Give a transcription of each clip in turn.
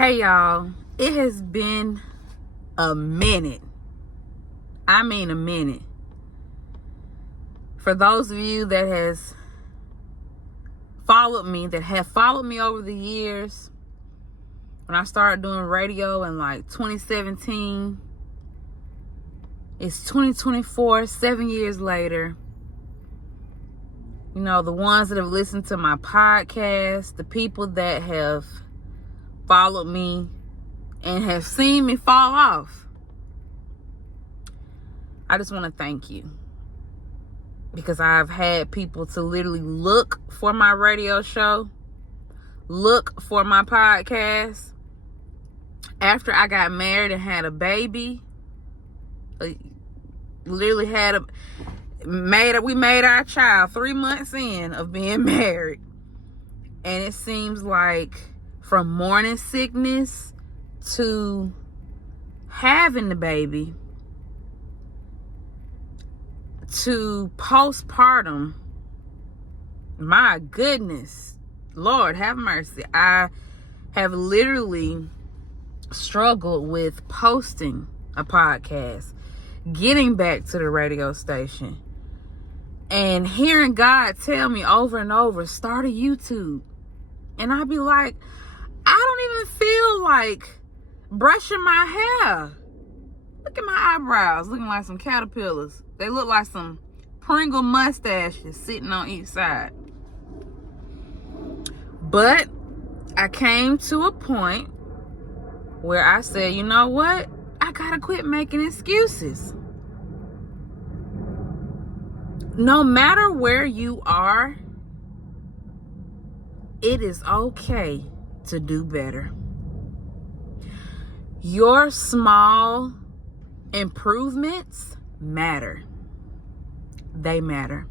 Hey y'all, it has been a minute. I mean a minute. For those of you that have followed me over the years, when I started doing radio in like 2017, it's 2024, 7 years later. You know, the ones that have listened to my podcast, the people that have followed me and have seen me fall off, I just want to thank you, because I've had people to literally look for my radio show, look for my podcast. After I got married and had a baby, literally we made our child 3 months in of being married, and it seems like from morning sickness to having the baby to postpartum, my goodness, Lord have mercy, I have literally struggled with posting a podcast, getting back to the radio station, and hearing God tell me over and over, start a YouTube. And I'd be like, I don't even feel like brushing my hair. Look at my eyebrows, looking like some caterpillars. They look like some Pringle mustaches sitting on each side. But I came to a point where I said, you know what? I gotta quit making excuses. No matter where you are, it is okay to do better. Your small improvements matter. They matter.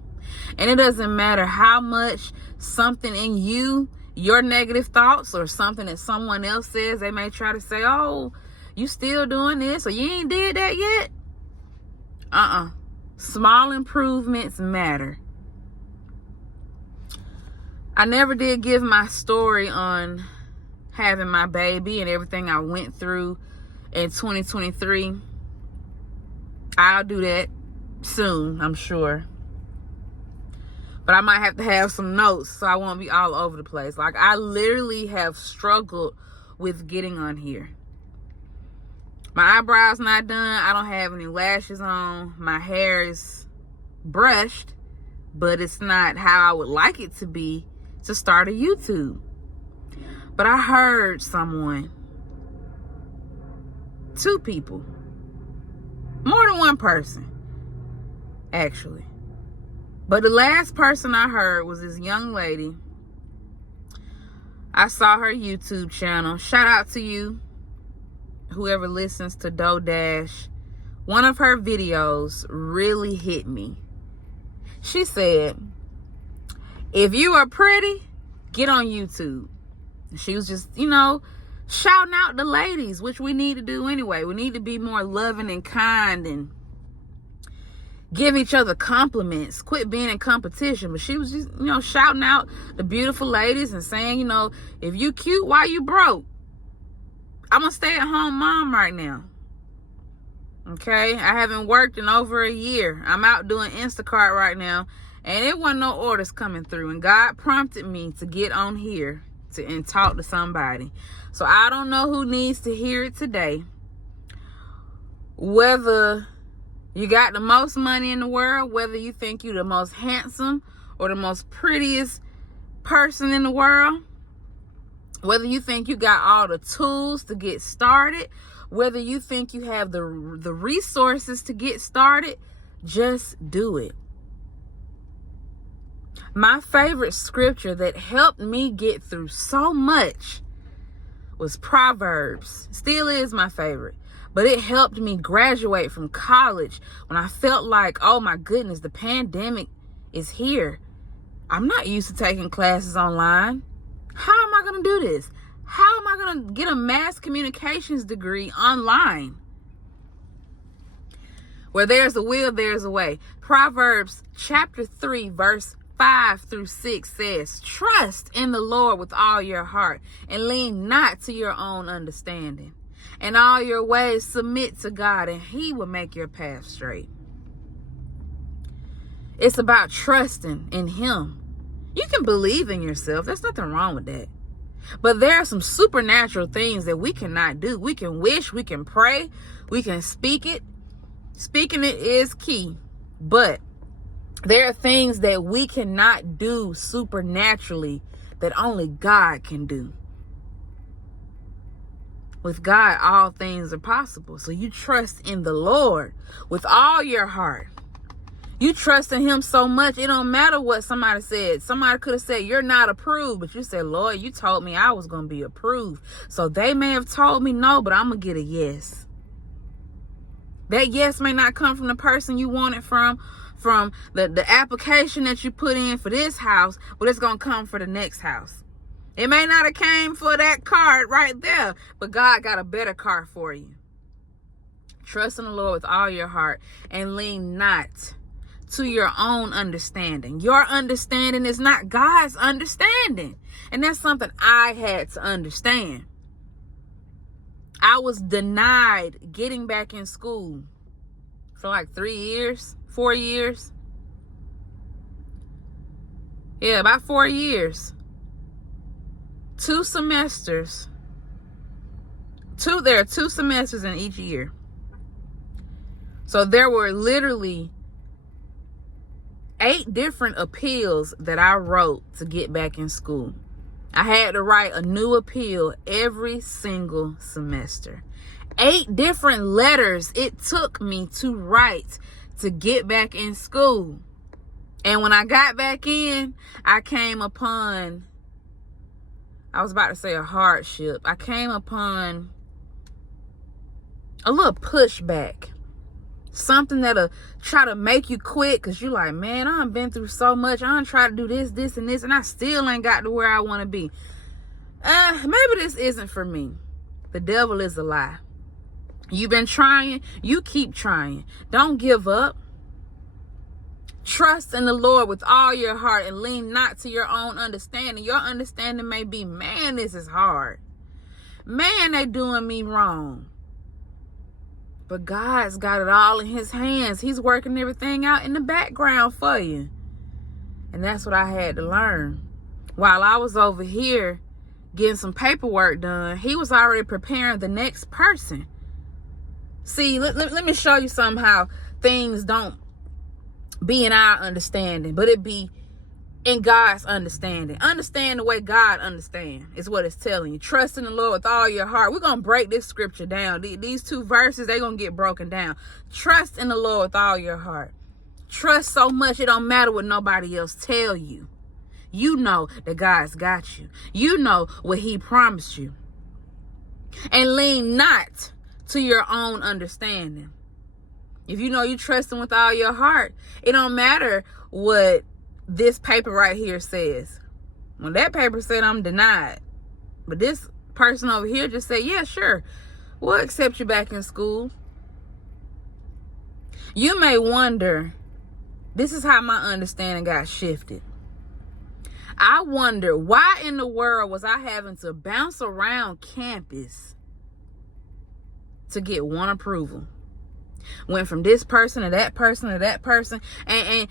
And it doesn't matter how much something in you, your negative thoughts, or something that someone else says, they may try to say, oh, you still doing this, or you ain't did that yet. Small improvements matter. I never did give my story on having my baby and everything I went through in 2023. I'll do that soon, I'm sure. But I might have to have some notes so I won't be all over the place. Like, I literally have struggled with getting on here. My eyebrows not done. I don't have any lashes on. My hair is brushed, but it's not how I would like it to be to start a YouTube. But I heard someone, 2 people, more than one person, actually. But the last person I heard was this young lady. I saw her YouTube channel. Shout out to you, whoever listens to Doe Dash. One of her videos really hit me. She said, if you are pretty, get on YouTube. She was just, shouting out the ladies, which we need to do anyway. We need to be more loving and kind and give each other compliments. Quit being in competition. But she was just, shouting out the beautiful ladies and saying, if you cute, why you broke? I'm a stay-at-home mom right now. Okay? I haven't worked in over a year. I'm out doing Instacart right now. And it wasn't no orders coming through. And God prompted me to get on here and talk to somebody. So I don't know who needs to hear it today. Whether you got the most money in the world, whether you think you're the most handsome or the most prettiest person in the world, whether you think you got all the tools to get started, whether you think you have the resources to get started, just do it. My favorite scripture that helped me get through so much was Proverbs. Still is my favorite. But it helped me graduate from college when I felt like, oh my goodness, the pandemic is here. I'm not used to taking classes online. How am I going to do this? How am I going to get a mass communications degree online? Where there's a will, there's a way. Proverbs chapter 3, verse 5-6 says, trust in the Lord with all your heart and lean not to your own understanding. In all your ways submit to God, and he will make your path straight. It's about trusting in him. You can believe in yourself. There's nothing wrong with that. But there are some supernatural things that we cannot do. We can wish, we can pray, we can speak it. Speaking it is key. But there are things that we cannot do supernaturally that only God can do. With God, all things are possible. So you trust in the Lord with all your heart. You trust in him so much, it don't matter what somebody said. Somebody could have said, you're not approved. But you said, Lord, you told me I was going to be approved. So they may have told me no, but I'm going to get a yes. That yes may not come from the person you want it from the application that you put in for this house, but it's going to come for the next house. It may not have came for that card right there, but God got a better card for you. Trust in the Lord with all your heart and lean not to your own understanding. Your understanding is not God's understanding. And that's something I had to understand. I was denied getting back in school for like 3 years, 4 years. Yeah, about 4 years. 2 semesters. There are 2 semesters in each year. So there were literally 8 different appeals that I wrote to get back in school. I had to write a new appeal every single semester. 8 different letters it took me to write to get back in school. And when I got back in, I came upon, I was about to say a hardship. I came upon a little pushback. Something that'll try to make you quit because you're like, man, I done been through so much. I done tried to do this, this, and this, and I still ain't got to where I want to be. Maybe this isn't for me. The devil is a lie. You've been trying. You keep trying. Don't give up. Trust in the Lord with all your heart and lean not to your own understanding. Your understanding may be, man, this is hard. Man, they doing me wrong. But God's got it all in his hands. He's working everything out in the background for you. And that's what I had to learn. While I was over here getting some paperwork done, he was already preparing the next person. See, let me show you somehow things don't be in our understanding, but it be in God's understanding. Understand the way God understands is what it's telling you. Trust in the Lord with all your heart. We're going to break this scripture down. These 2 verses, they're going to get broken down. Trust in the Lord with all your heart. Trust so much it don't matter what nobody else tell you. You know that God's got you. You know what he promised you. And lean not to your own understanding. If you know you trust him with all your heart, it don't matter what this paper right here says. When that paper said I'm denied, but this person over here just said, yeah, sure, we'll accept you back in school. You may wonder, this is how my understanding got shifted. I wonder, why in the world was I having to bounce around campus to get one approval? Went from this person to that person to that person. And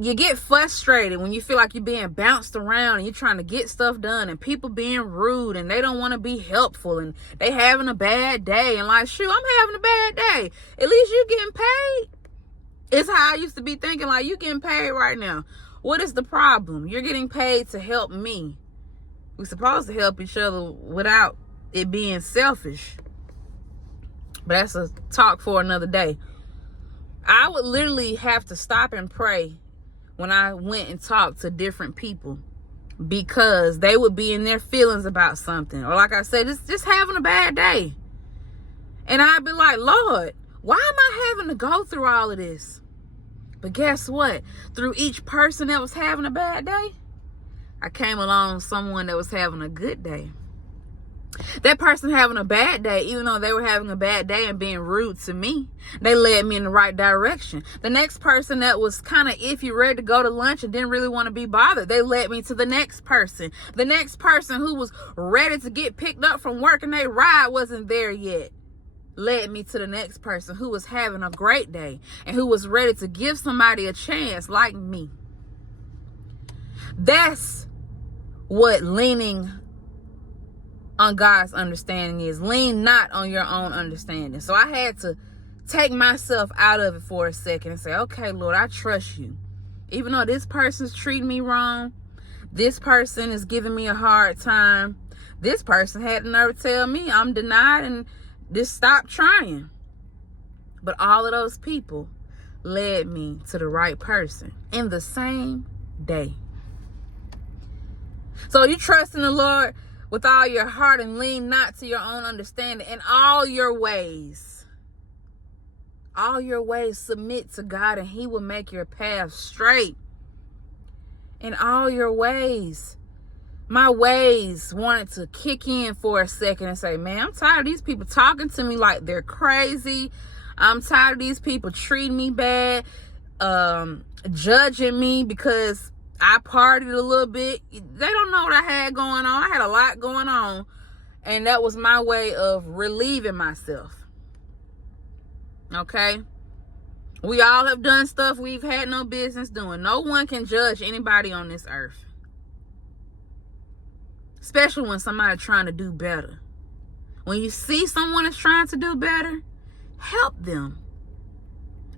you get frustrated when you feel like you're being bounced around and you're trying to get stuff done and people being rude and they don't want to be helpful and they having a bad day. And like, shoot, I'm having a bad day. At least you getting paid. It's how I used to be thinking, like, you getting paid right now. What is the problem? You're getting paid to help me. We're supposed to help each other without it being selfish. But that's a talk for another day. I would literally have to stop and pray when I went and talked to different people because they would be in their feelings about something. Or like I said, just having a bad day. And I'd be like, Lord, why am I having to go through all of this? But guess what? Through each person that was having a bad day, I came along someone that was having a good day. That person having a bad day, even though they were having a bad day and being rude to me, they led me in the right direction. The next person that was kind of iffy, ready to go to lunch and didn't really want to be bothered, they led me to the next person. The next person who was ready to get picked up from work and their ride wasn't there yet, led me to the next person who was having a great day and who was ready to give somebody a chance like me. That's what leaning on God's understanding is. Lean not on your own understanding. So I had to take myself out of it for a second and say, okay, Lord, I trust you. Even though this person's treating me wrong, this person is giving me a hard time, this person had the nerve to tell me I'm denied and just stop trying. But all of those people led me to the right person in the same day. So you trust in the Lord with all your heart and lean not to your own understanding. In all your ways submit to God and he will make your path straight. In all your ways. My ways wanted to kick in for a second and say, man, I'm tired of these people talking to me like they're crazy. I'm tired of these people treating me bad, judging me because I partied a little bit. They don't know what I had going on. I had a lot going on. And that was my way of relieving myself. Okay? We all have done stuff we've had no business doing. No one can judge anybody on this earth. Especially when somebody's trying to do better. When you see someone is trying to do better, help them.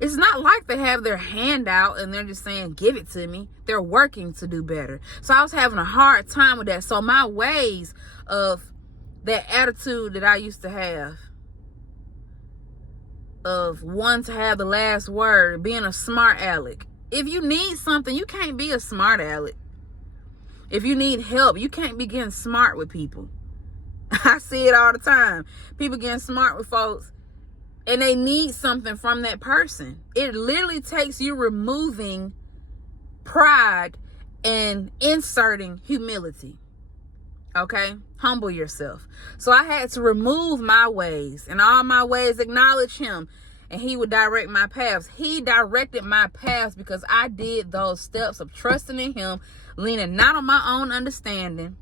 It's not like they have their hand out and they're just saying, give it to me. They're working to do better. So I was having a hard time with that. So my ways of that attitude that I used to have, of wanting to have the last word, being a smart aleck. If you need something, you can't be a smart aleck. If you need help, you can't be getting smart with people. I see it all the time. People getting smart with folks and they need something from that person. It literally takes you removing pride and inserting humility. Okay? Humble yourself. So I had to remove my ways, and all my ways acknowledge him, and he would direct my paths. He directed my paths because I did those steps of trusting in him, leaning not on my own understanding,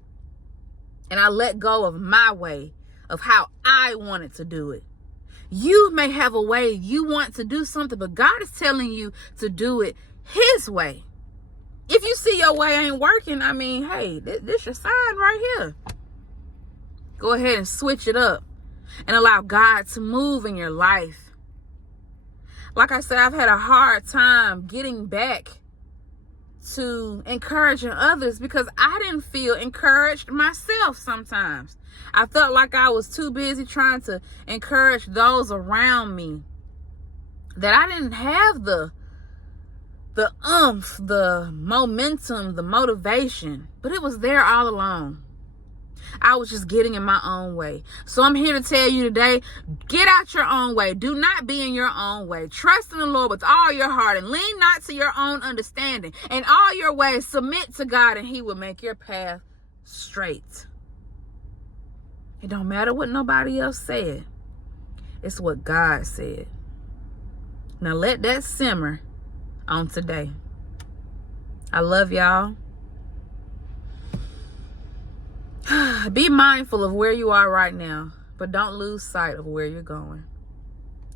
and I let go of my way of how I wanted to do it. You may have a way you want to do something, but God is telling you to do it his way. If you see your way ain't working, I mean, hey, this your sign right here. Go ahead and switch it up and allow God to move in your life. Like I said, I've had a hard time getting back to encouraging others because I didn't feel encouraged myself sometimes. I felt like I was too busy trying to encourage those around me, that I didn't have the oomph, the momentum, the motivation, but it was there all along. I was just getting in my own way. So I'm here to tell you today, get out your own way. Do not be in your own way. Trust in the Lord with all your heart and lean not to your own understanding. In all your ways, submit to God and he will make your path straight. It don't matter what nobody else said. It's what God said. Now let that simmer on today. I love y'all. Be mindful of where you are right now, but don't lose sight of where you're going.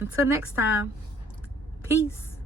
Until next time, peace.